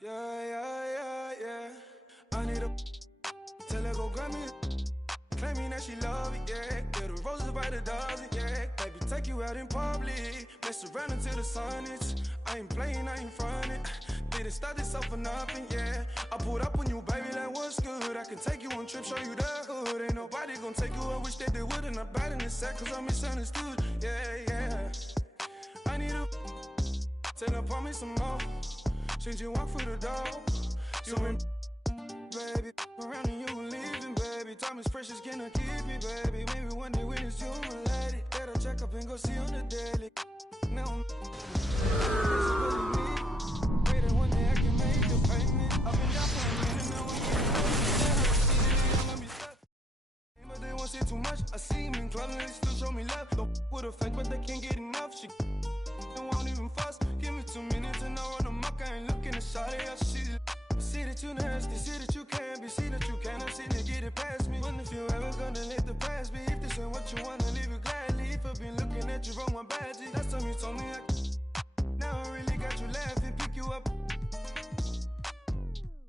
Yeah. I need a tell her go grab me, claiming that she love it, yeah. Yeah, the roses by the dozen, yeah. Baby, take you out in public, mess around until the sun is. I ain't playing, I ain't frontin'. Didn't start this off for nothing, yeah. I pulled up on you, baby, that was good. I can take you on trips, show you the hood. Ain't nobody gonna take you, I wish that they would. And I'm bad in this set, cause I'm misunderstood, yeah. I need a tell her, promise some more. Since you walk through the door, you in, baby, around and you leaving, baby. Time is precious, can I keep it, baby? Maybe one day when it's you, my lady, better check up and go see on the daily. Now I'm really me. Wait, and one day I can make the payment. I've been down for a minute, now I'm gonna be stuck. But they won't say too much. I see him in club and they still show me love. Don't with a fake, but they can't get enough. She won't even fuss. Give me 2 minutes and I run amok. I ain't looking at shawty. I see that you nasty, see that you can be, see that you cannot see to get it past me. When if you ever gonna let the past be? If this ain't what you wanna, leave it gladly. If I've been looking at you from my badgie, last time you told me now I really got you laughing, pick you up.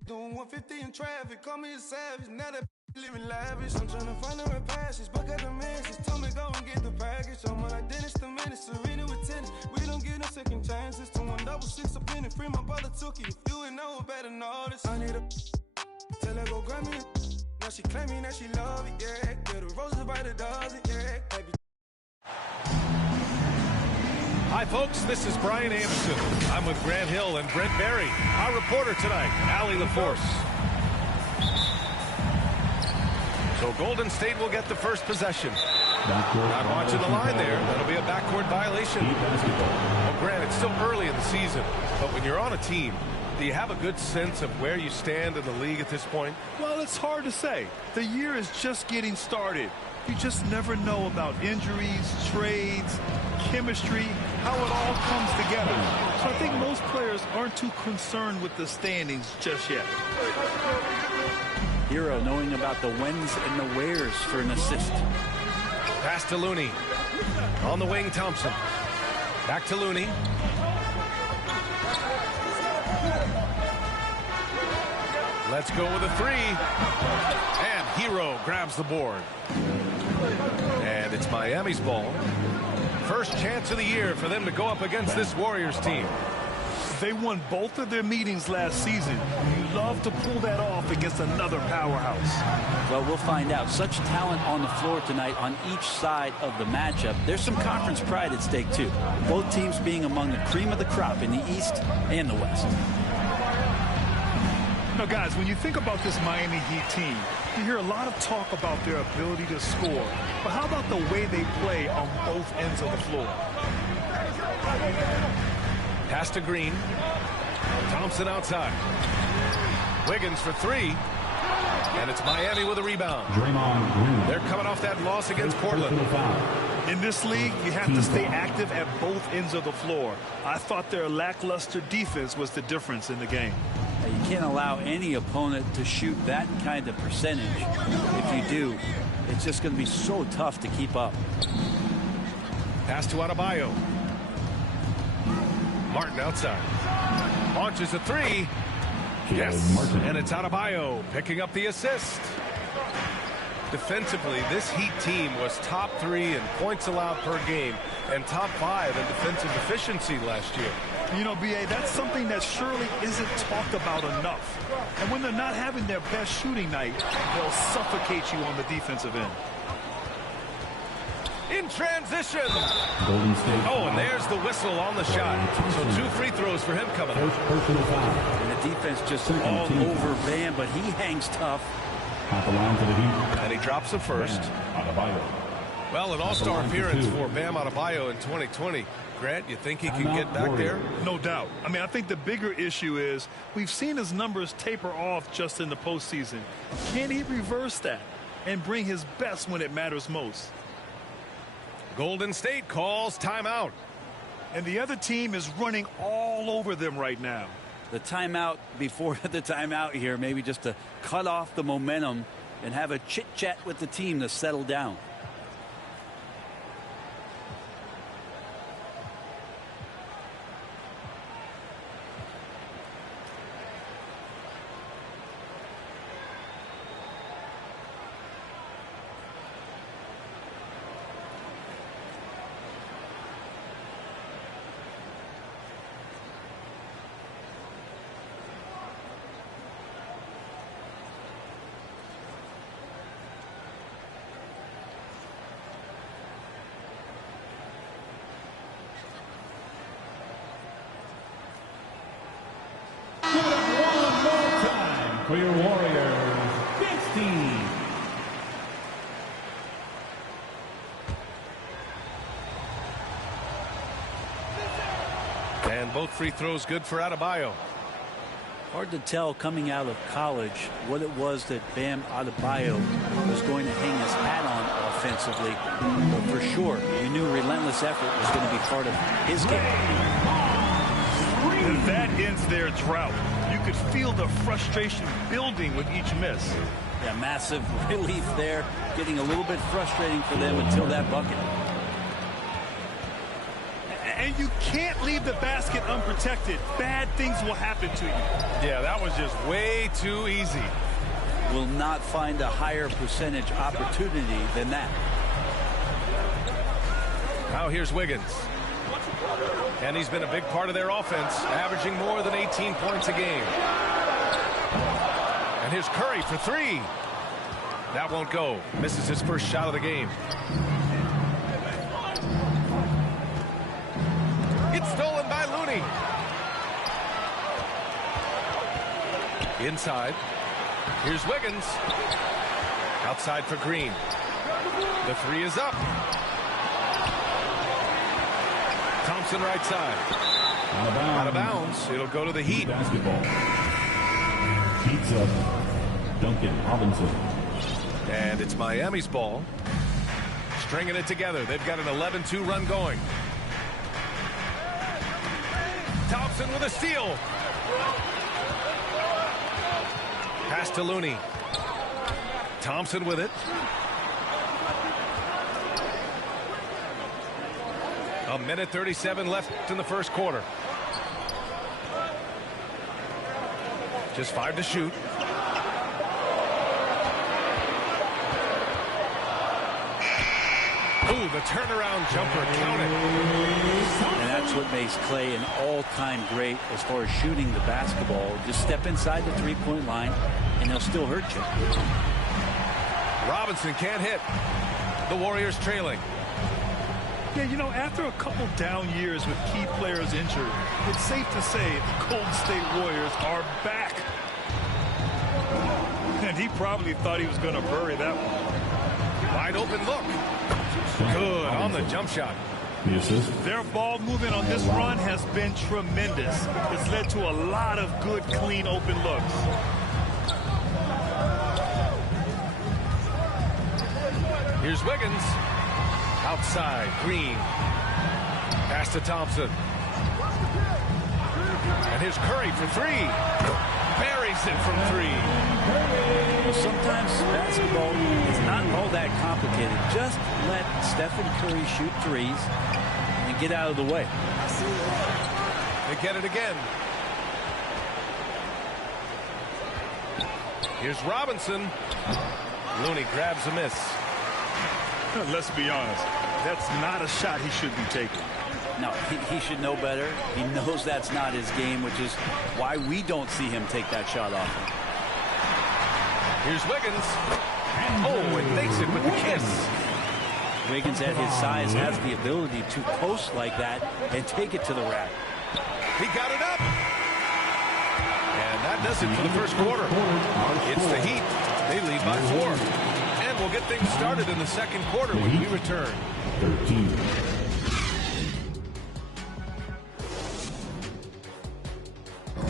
Doing 150 in traffic, call me a savage. Now that living lavish, I'm trying to find her a passage. But got the message, told me go and get the package. I'm like Dennis the Menace, Serena with tennis. We don't get no second chances. 2166 up in it, free my brother took it. If you ain't know better know this. I need a tell her go grab me. Now she claiming that she love it, yeah. Yeah, the roses by the dozen, yeah. Baby. Hi, folks. This is Brian Anderson. I'm with Grant Hill and Brent Berry. Our reporter tonight, Allie LaForce. So Golden State will get the first possession. Not watching the line there. That'll be a backcourt violation. Well, Grant, it's still early in the season, but when you're on a team, do you have a good sense of where you stand in the league at this point? Well, it's hard to say. The year is just getting started. You just never know about injuries, trades, chemistry, how it all comes together. So I think most players aren't too concerned with the standings just yet. Hero knowing about the whens and the wheres for an assist. Pass to Looney. On the wing, Thompson. Back to Looney. Let's go with a three. And Hero grabs the board. And it's Miami's ball. First chance of the year for them to go up against this Warriors team. They won both of their meetings last season. You love to pull that off against another powerhouse. Well, we'll find out. Such talent on the floor tonight on each side of the matchup. There's some conference pride at stake, too. Both teams being among the cream of the crop in the East and the West. Now, guys, when you think about this Miami Heat team, you hear a lot of talk about their ability to score. But how about the way they play on both ends of the floor? Pass to Green. Thompson outside. Wiggins for three. And it's Miami with a rebound. They're coming off that loss against Portland. In this league, you have to stay active at both ends of the floor. I thought their lackluster defense was the difference in the game. You can't allow any opponent to shoot that kind of percentage. If you do, it's just going to be so tough to keep up. Pass to Adebayo. Martin outside. Launches a three. Yes, and it's Adebayo picking up the assist. Defensively, this Heat team was top 3 in points allowed per game and top 5 in defensive efficiency last year. You know, B.A., that's something that surely isn't talked about enough. And when they're not having their best shooting night, they'll suffocate you on the defensive end. In transition. Oh, and there's the whistle on the shot. So 2 free throws for him coming up. And the defense just all over Bam, but he hangs tough. And he drops the first. Well, an all-star appearance for Bam Adebayo in 2020. Grant, you think he can get back there? No doubt. I mean, I think the bigger issue is we've seen his numbers taper off just in the postseason. Can he reverse that and bring his best when it matters most? Golden State calls timeout. And the other team is running all over them right now. The timeout before the timeout here, maybe just to cut off the momentum and have a chit-chat with the team to settle down. Both free throws good for Adebayo. Hard to tell coming out of college what it was that Bam Adebayo was going to hang his hat on offensively. But for sure, you knew relentless effort was going to be part of his game. And that ends their drought. You could feel the frustration building with each miss. Yeah, massive relief there. Getting a little bit frustrating for them until that bucket. And you can't leave the basket unprotected. Bad things will happen to you. Yeah, that was just way too easy. Will not find a higher percentage opportunity than that. Now here's Wiggins. And he's been a big part of their offense, averaging more than 18 points a game. And here's Curry for three. That won't go. Misses his first shot of the game. It's stolen by Looney. Inside. Here's Wiggins. Outside for Green. The three is up. Thompson right side. Out of bounds. It'll go to the Heat. Basketball. Heat's up. Duncan Robinson. And it's Miami's ball. Stringing it together. They've got an 11-2 run going. Thompson with a steal. Pass to Looney. Thompson with it. A minute 37 left in the first quarter. Just 5 to shoot. Ooh, the turnaround jumper counted. And that's what makes Clay an all-time great as far as shooting the basketball. Just step inside the three-point line, and he'll still hurt you. Robinson can't hit. The Warriors trailing. Yeah, you know, after a couple down years with key players injured, it's safe to say the Golden State Warriors are back. And he probably thought he was going to bury that one. Wide open look. Good on the jump shot. The assist. Their ball movement on this run has been tremendous. It's led to a lot of good, clean, open looks. Here's Wiggins. Outside, Green. Pass to Thompson. And here's Curry for three. Buries it from three. Well, sometimes basketball is not all that complicated. Just let Stephen Curry shoot threes and get out of the way. They get it again. Here's Robinson. Looney grabs a miss. Let's be honest, that's not a shot he should be taking. No, he should know better. He knows that's not his game, which is why we don't see him take that shot off. Here's Wiggins. Oh, and makes it with the kiss. Wiggins at his size has the ability to post like that and take it to the rack. He got it up. And that does it for the first quarter. It's the Heat. They lead by 4. And we'll get things started in the second quarter when we return. 13.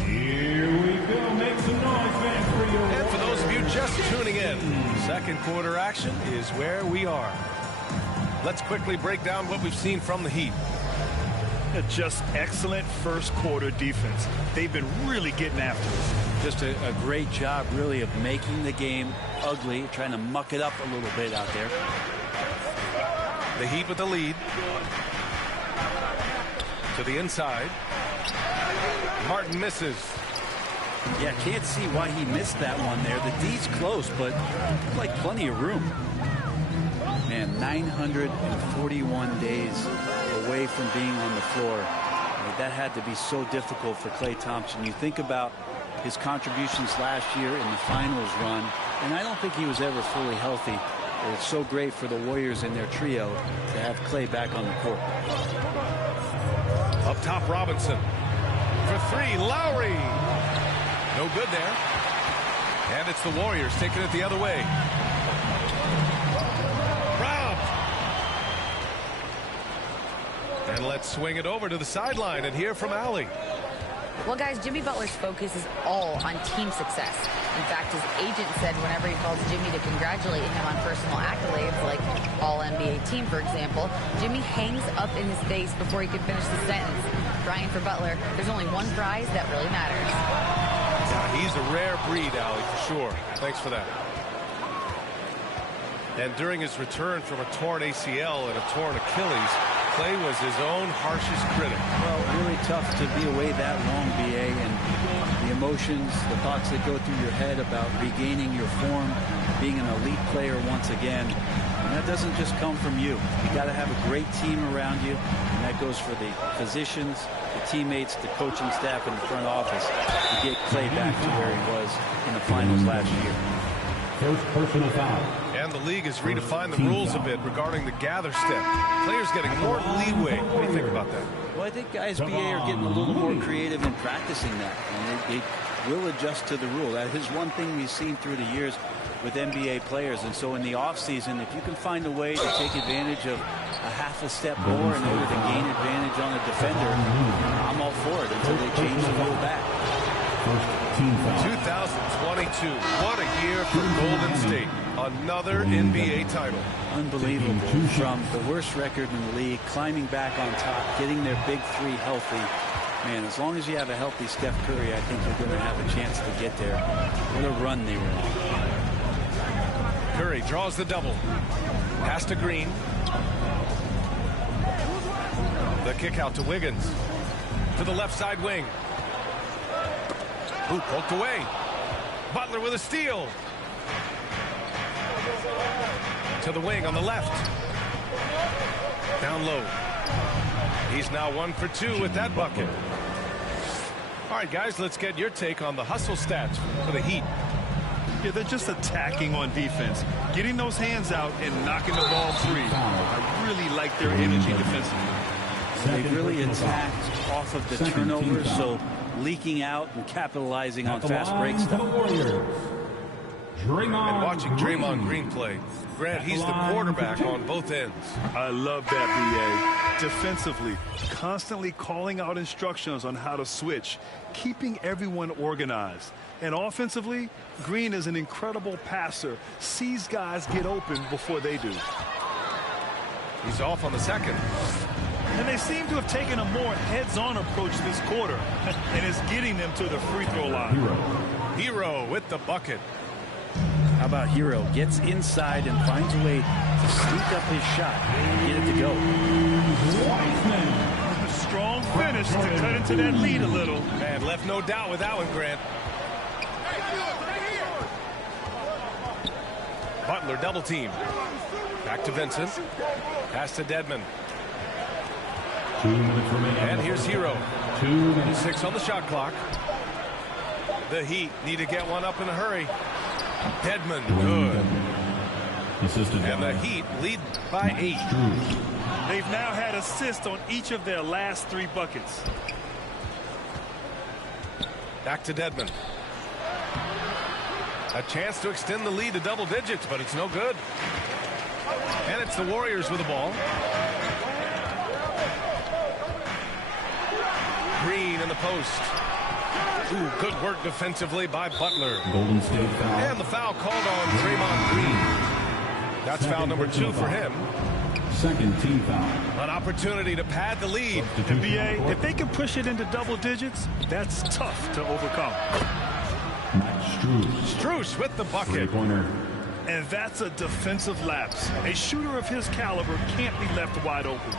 Here we go. Make some noise, fans, for your... And for those of you just tuning in, second quarter action is where we are. Let's quickly break down what we've seen from the Heat. Just excellent first quarter defense. They've been really getting after it. Just a great job, really, of making the game ugly, trying to muck it up a little bit out there. The Heat with the lead. To the inside. Martin misses. Yeah, can't see why he missed that one there. The D's close, but like plenty of room. Man, 941 days away from being on the floor. That had to be so difficult for Klay Thompson. You think about his contributions last year in the finals run, and I don't think he was ever fully healthy. It's so great for the Warriors and their trio to have Klay back on the court. Up top, Robinson. For three, Lowry. No good there. And it's the Warriors taking it the other way. And let's swing it over to the sideline and hear from Allie. Well, guys, Jimmy Butler's focus is all on team success. In fact, his agent said whenever he calls Jimmy to congratulate him on personal accolades, like All-NBA team, for example, Jimmy hangs up in his face before he can finish the sentence. Brian, for Butler, there's only one prize that really matters. Yeah, he's a rare breed, Allie, for sure. Thanks for that. And during his return from a torn ACL and a torn Achilles, Clay was his own harshest critic. Well, really tough to be away that long, BA, and the emotions, the thoughts that go through your head about regaining your form, being an elite player once again. And that doesn't just come from you. You got to have a great team around you, and that goes for the physicians, the teammates, the coaching staff, and the front office to get Clay back to where he was in the finals last year. First personal foul. And the league has redefined the rules a bit regarding the gather step. Players getting more leeway. What do you think about that? Well, I think guys, BA, are getting a little more creative in practicing that. And they will adjust to the rule. That is one thing we've seen through the years with NBA players. And so in the offseason, if you can find a way to take advantage of a half a step more in order to gain advantage on a defender, I'm all for it until they change the rule back. 2022. What a year for Golden State. Another NBA title. Unbelievable. From the worst record in the league, climbing back on top, getting their big three healthy. Man, as long as you have a healthy Steph Curry, I think you're going to have a chance to get there. What a run they were on. Curry draws the double. Pass to Green. The kick out to Wiggins. To the left side wing. Boot poked away. Butler with a steal. To the wing on the left. Down low. He's now 1 for 2 with that bucket. All right, guys, let's get your take on the hustle stats for the Heat. Yeah, they're just attacking on defense, getting those hands out and knocking the ball free. I really like their energy defensively. They really attacked off of the turnovers, so leaking out and capitalizing on fast break stuff. And watching Draymond Green play, Grant, he's the quarterback on both ends. I love that, BA. Defensively, constantly calling out instructions on how to switch, keeping everyone organized. And offensively, Green is an incredible passer, sees guys get open before they do. He's off on the second. And they seem to have taken a more heads-on approach this quarter, and it's getting them to the free throw line. Hero with the bucket. How about Hero? Gets inside and finds a way to sneak up his shot and get it to go. A strong finish to cut into that lead a little. Man, left no doubt with that one, Grant. Butler double team. Back to Vincent. Pass to Dedmon. 2 minutes remaining. And here's Hero. 2 minutes. 6 on the shot clock. The Heat need to get one up in a hurry. Dedmon, good. And the Heat lead by 8. They've now had assists on each of their last 3 buckets. Back to Dedmon. A chance to extend the lead to double digits, but it's no good. And it's the Warriors with the ball. Green in the post. Ooh, good work defensively by Butler. Golden State foul. And the foul called on Draymond Green. That's foul number 2 for him. Second team foul. An opportunity to pad the lead. NBA, if they can push it into double digits, that's tough to overcome. Max Strus. Strus with the bucket. Three-pointer. And that's a defensive lapse. A shooter of his caliber can't be left wide open.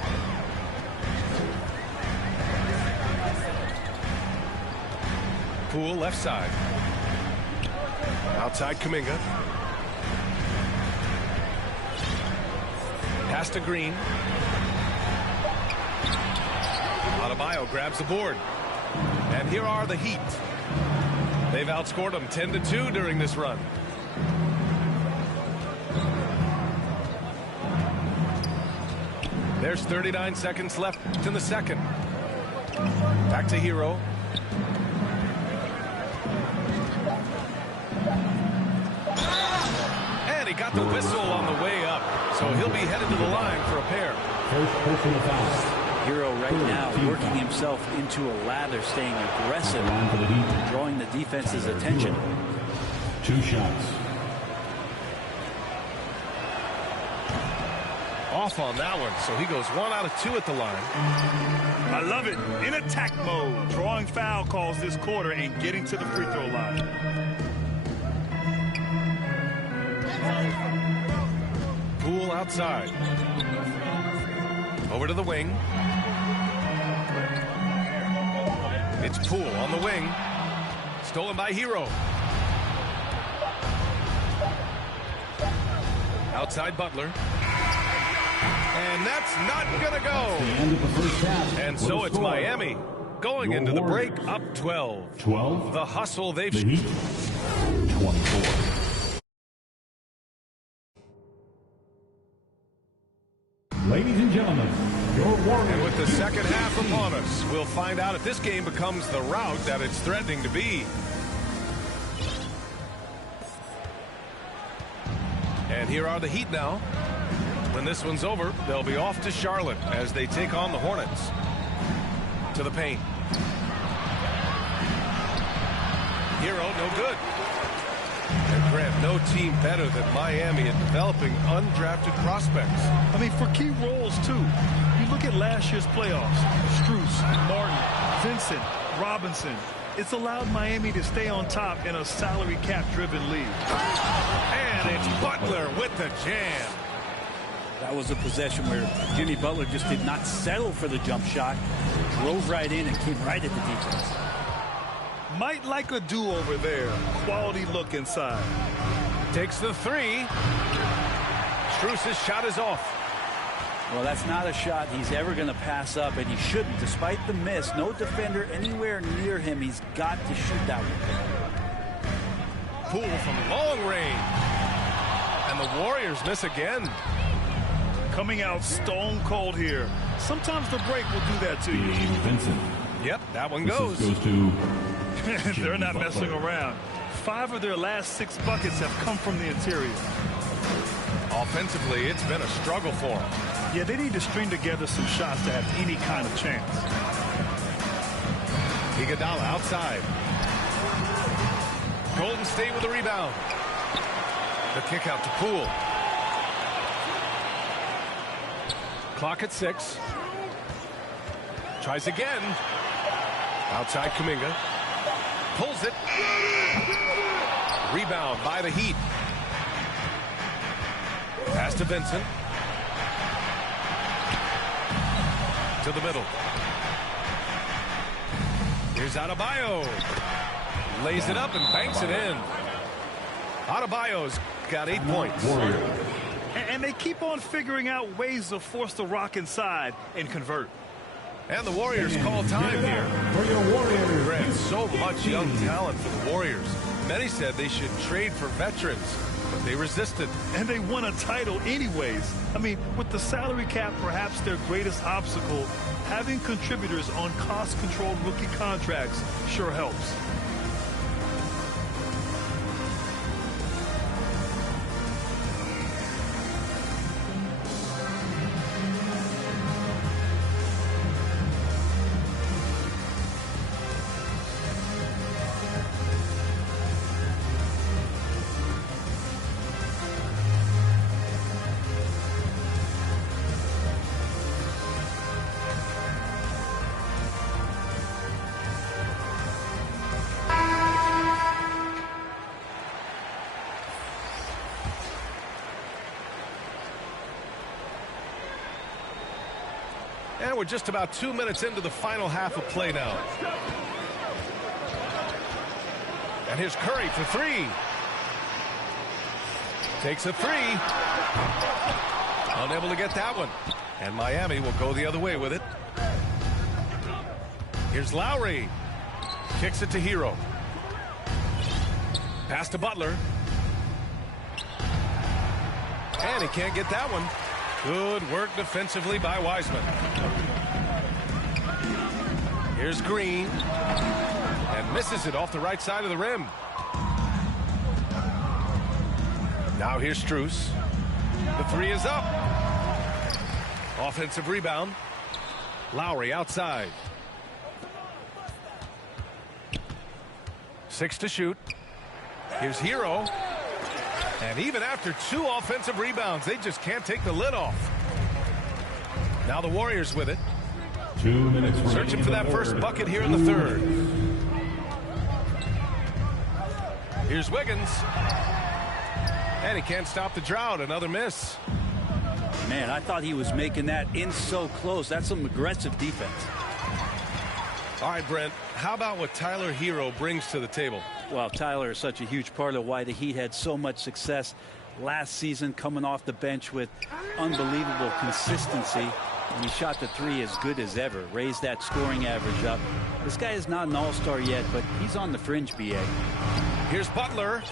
Poole left side. Outside Kuminga. Pass to Green. Adebayo grabs the board. And here are the Heat. They've outscored them 10-2 during this run. There's 39 seconds left in the second. Back to Hero. And he got the whistle on the way up. So he'll be headed to the line for a pair. First personal foul. Hero right now working himself into a lather, staying aggressive, drawing the defense's attention. 2 shots. Off on that one, so he goes 1 out of 2 at the line. I love it. In attack mode, drawing foul calls this quarter and getting to the free throw line. Poole outside. Over to the wing. It's Poole on the wing. Stolen by Hero. Outside Butler. And that's not going to go. And so it's Miami going into the break up 12. 12. The hustle they've... The Heat, 24. Ladies and gentlemen, your Warriors. And with the second half upon us, we'll find out if this game becomes the rout that it's threatening to be. And here are the Heat now. When this one's over, they'll be off to Charlotte as they take on the Hornets. To the paint. Hero, no good. And Grant, no team better than Miami at developing undrafted prospects. I mean, for key roles, too. You look at last year's playoffs. Strus, Martin, Vincent, Robinson. It's allowed Miami to stay on top in a salary cap-driven league. And it's Butler with the jam. That was a possession where Jimmy Butler just did not settle for the jump shot. Drove right in and came right at the defense. Might like a do-over there. Quality look inside. Takes the 3. Strus's shot is off. Well, that's not a shot he's ever going to pass up, and he shouldn't. Despite the miss, no defender anywhere near him. He's got to shoot that one. Poole from long range. And the Warriors miss again. Coming out stone cold here. Sometimes the break will do that to you. Vincent. Yep, that one goes. Goes to They're not messing around. 5 of their last 6 buckets have come from the interior. Offensively, it's been a struggle for them. Yeah, they need to string together some shots to have any kind of chance. Iguodala outside. Golden State with the rebound. The kick out to Poole. Clock at 6. Tries again. Outside Kuminga. Pulls it. Rebound by the Heat. Pass to Vincent. To the middle. Here's Adebayo. Lays it up and banks it in. Adebayo's got 8 points. And they keep on figuring out ways to force the rock inside and convert. And the Warriors call time here. For your Warriors. Grant, so much young talent for the Warriors. Many said they should trade for veterans, but they resisted. And they won a title anyways. I mean, with the salary cap perhaps their greatest obstacle, having contributors on cost-controlled rookie contracts sure helps. And we're just about 2 minutes into the final half of play now. And here's Curry for 3. Takes a 3. Unable to get that one. And Miami will go the other way with it. Here's Lowry. Kicks it to Hero. Pass to Butler. And he can't get that one. Good work defensively by Wiseman. Here's Green. And misses it off the right side of the rim. Now here's Strus. The 3 is up. Offensive rebound. Lowry outside. 6 to shoot. Here's Hero. And even after 2 offensive rebounds, they just can't take the lid off. Now the Warriors with it. 2 minutes. Searching for that first bucket here in the third. Here's Wiggins. And he can't stop the drought. Another miss. Man, I thought he was making that in so close. That's some aggressive defense. All right, Brent, how about what Tyler Hero brings to the table? Well, Tyler is such a huge part of why the Heat had so much success last season, coming off the bench with unbelievable consistency. And he shot the 3 as good as ever, raised that scoring average up. This guy is not an all-star yet, but he's on the fringe, BA. Here's Butler.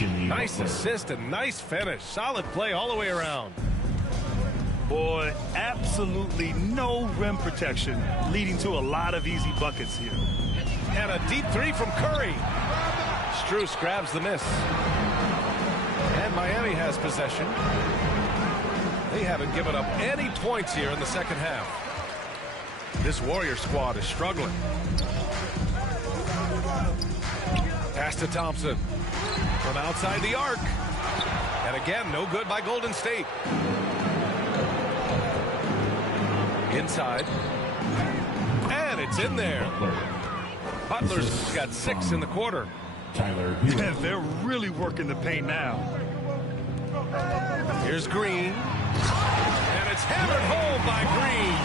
Nice Butler. assist and nice finish. Solid play all the way around. Boy, absolutely no rim protection, leading to a lot of easy buckets here. And a deep 3 from Curry. Strus grabs the miss. And Miami has possession. They haven't given up any points here in the second half. This Warrior squad is struggling. Pass to Thompson. From outside the arc. And again, no good by Golden State. Inside. And it's in there. Butler's got 6 in the quarter. Tyler. And they're really working the paint now. Here's Green. And it's hammered home by Green.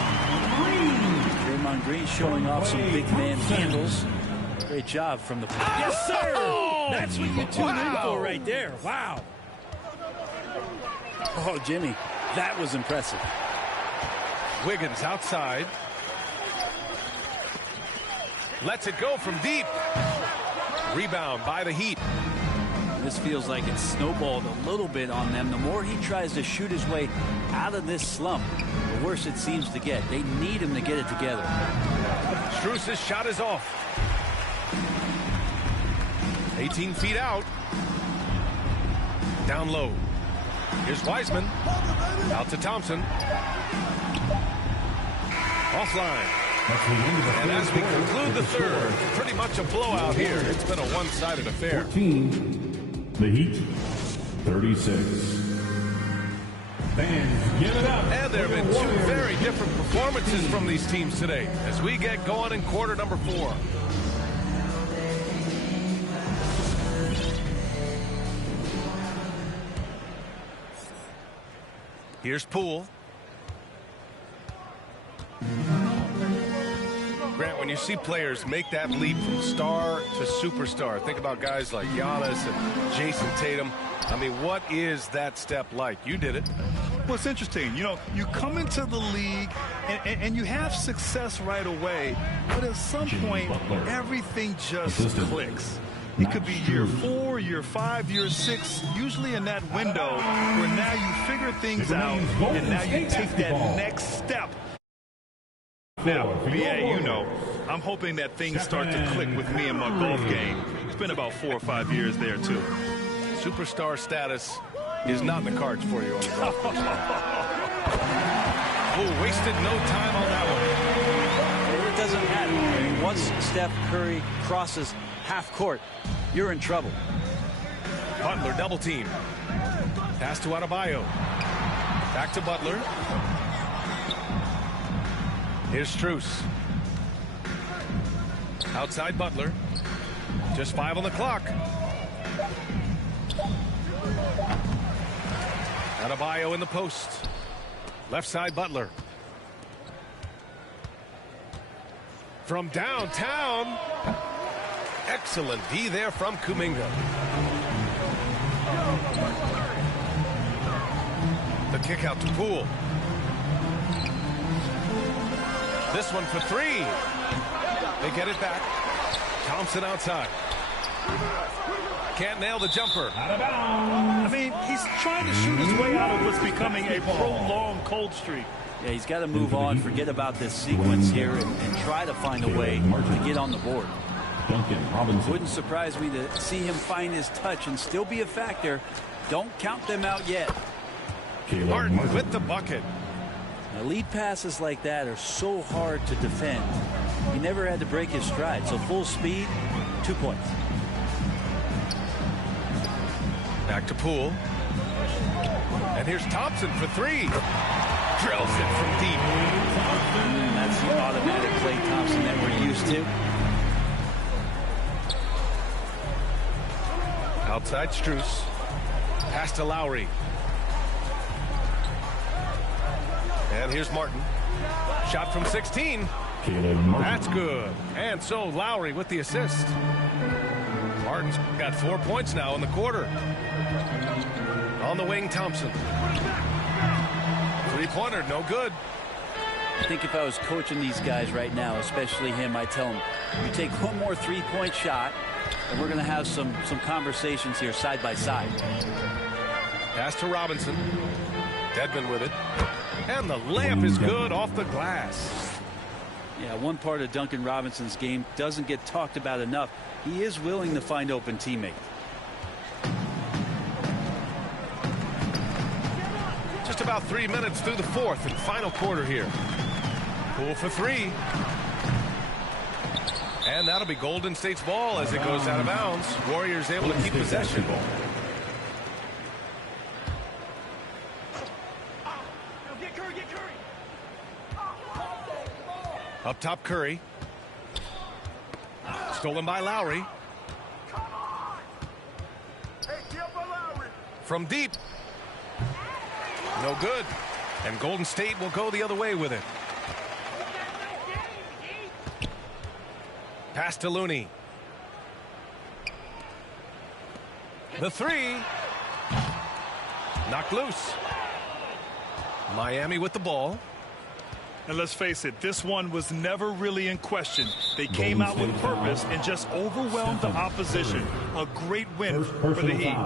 Draymond Green showing off some big man handles. Great job from the... Yes, sir! That's what you tune in for right there. Wow. Oh, Jimmy, that was impressive. Wiggins outside. Lets it go from deep. Rebound by the Heat. This feels like it's snowballed a little bit on them. The more he tries to shoot his way out of this slump, the worse it seems to get. They need him to get it together. Strus's shot is off. 18 feet out. Down low. Here's Wiseman. Out to Thompson. Offline. And as we conclude the third, pretty much a blowout here. It's been a one-sided affair. 14. The Heat. 36. Fans, give it up. And there have been 2 very different performances from these teams today as we get going in quarter number 4. Here's Poole. Grant, when you see players make that leap from star to superstar, think about guys like Giannis and Jason Tatum. I mean, what is that step like? You did it. Well, it's interesting. You know, you come into the league and you have success right away, but at some point, everything just clicks. It could be year 4, year 5, year 6, usually in that window where now you figure things out and now you take that next step. Now, BA, you know, I'm hoping that things start to click with me in my golf game. It's been about 4 or 5 years there, too. Superstar status is not in the cards for you on the golf course. Oh, wasted no time on that one. It doesn't matter. I mean, once Steph Curry crosses half court, you're in trouble. Butler double team. Pass to Adebayo. Back to Butler. Here's Strus. Outside Butler. Just 5 on the clock. Adebayo in the post. Left side Butler. From downtown. Excellent D there from Kuminga. The kick out to Poole. This one for 3. They get it back. Thompson outside. Can't nail the jumper. I mean, he's trying to shoot his way out of what's becoming a prolonged cold streak. Yeah, he's got to move on, forget about this sequence here, and try to find a way to get on the board. Duncan Robinson. Wouldn't surprise me to see him find his touch and still be a factor. Don't count them out yet. Martin with the bucket. Now, lead passes like that are so hard to defend. He never had to break his stride. So full speed, 2 points. Back to Poole. And here's Thompson for 3. Drills it from deep. That's the automatic Klay Thompson that we're used to. Outside Strus. Pass to Lowry. And here's Martin. Shot from 16. That's good. And so Lowry with the assist. Martin's got 4 points now in the quarter. On the wing, Thompson. Three-pointer, no good. I think if I was coaching these guys right now, especially him, I'd tell him, you take one more three-point shot, and we're going to have some conversations here side by side. Pass to Robinson. Dedmon with it. And the layup is good off the glass. Yeah, one part of Duncan Robinson's game doesn't get talked about enough. He is willing to find open teammates. Just about 3 minutes through the fourth and final quarter here. Poole for 3. And that'll be Golden State's ball as it goes out of bounds. Warriors able to keep possession. Up top, Curry. Stolen by Lowry. From deep. No good. And Golden State will go the other way with it. Pass to Looney. The 3. Knocked loose. Miami with the ball. And let's face it, this one was never really in question. They came out with purpose and just overwhelmed the opposition. A great win for the Heat.